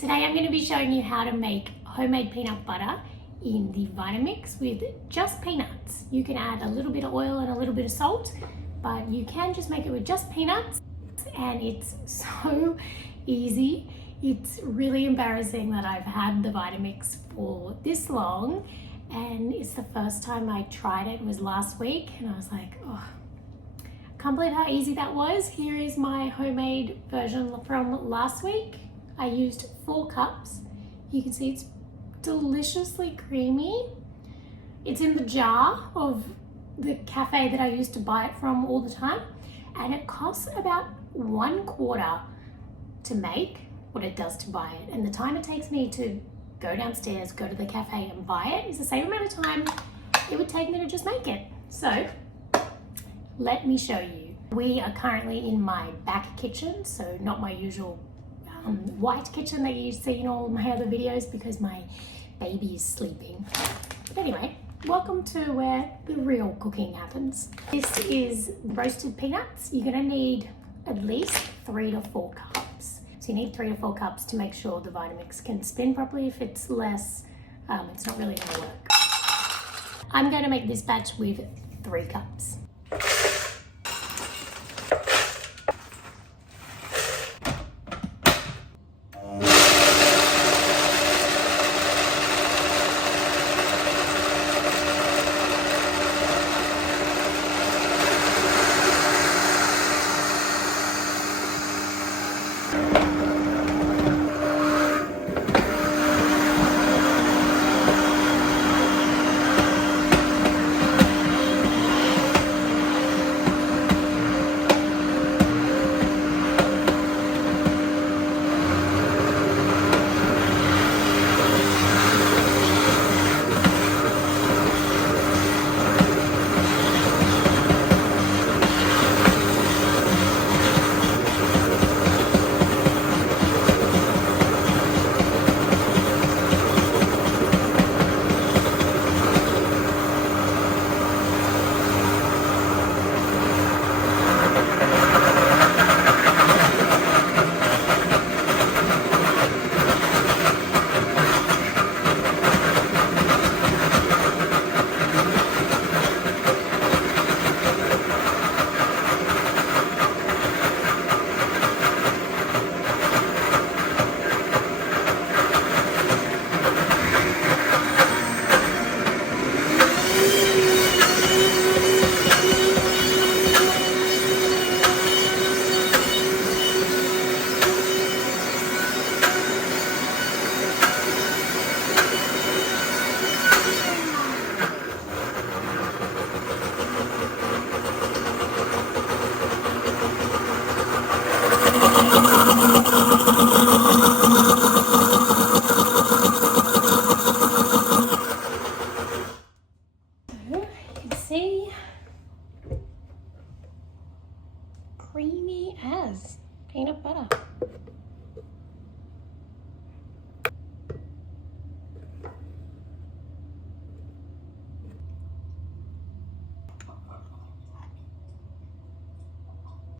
Today I'm going to be showing you how to make homemade peanut butter in the Vitamix with just peanuts. You can add a little bit of oil and a little bit of salt, but you can just make it with just peanuts, and it's so easy. It's really embarrassing that I've had the Vitamix for this long, and it's the first time I tried it. It was last week, and I was like, oh, I can't believe how easy that was. Here is my homemade version from last week. I used 4 cups. You can see it's deliciously creamy. It's in the jar of the cafe that I used to buy it from all the time, and it costs about $1/4 to make what it does to buy it, and the time it takes me to go downstairs, go to the cafe and buy it is the same amount of time it would take me to just make it. So let me show you. We are currently in my back kitchen, so not my usual white kitchen that you see in all my other videos because my baby is sleeping. But anyway, welcome to where the real cooking happens. This is roasted peanuts. You're gonna need at least 3 to 4 cups. So you need 3 to 4 cups to make sure the Vitamix can spin properly. If it's less, it's not really gonna work. I'm gonna make this batch with 3 cups. See, creamy as peanut butter.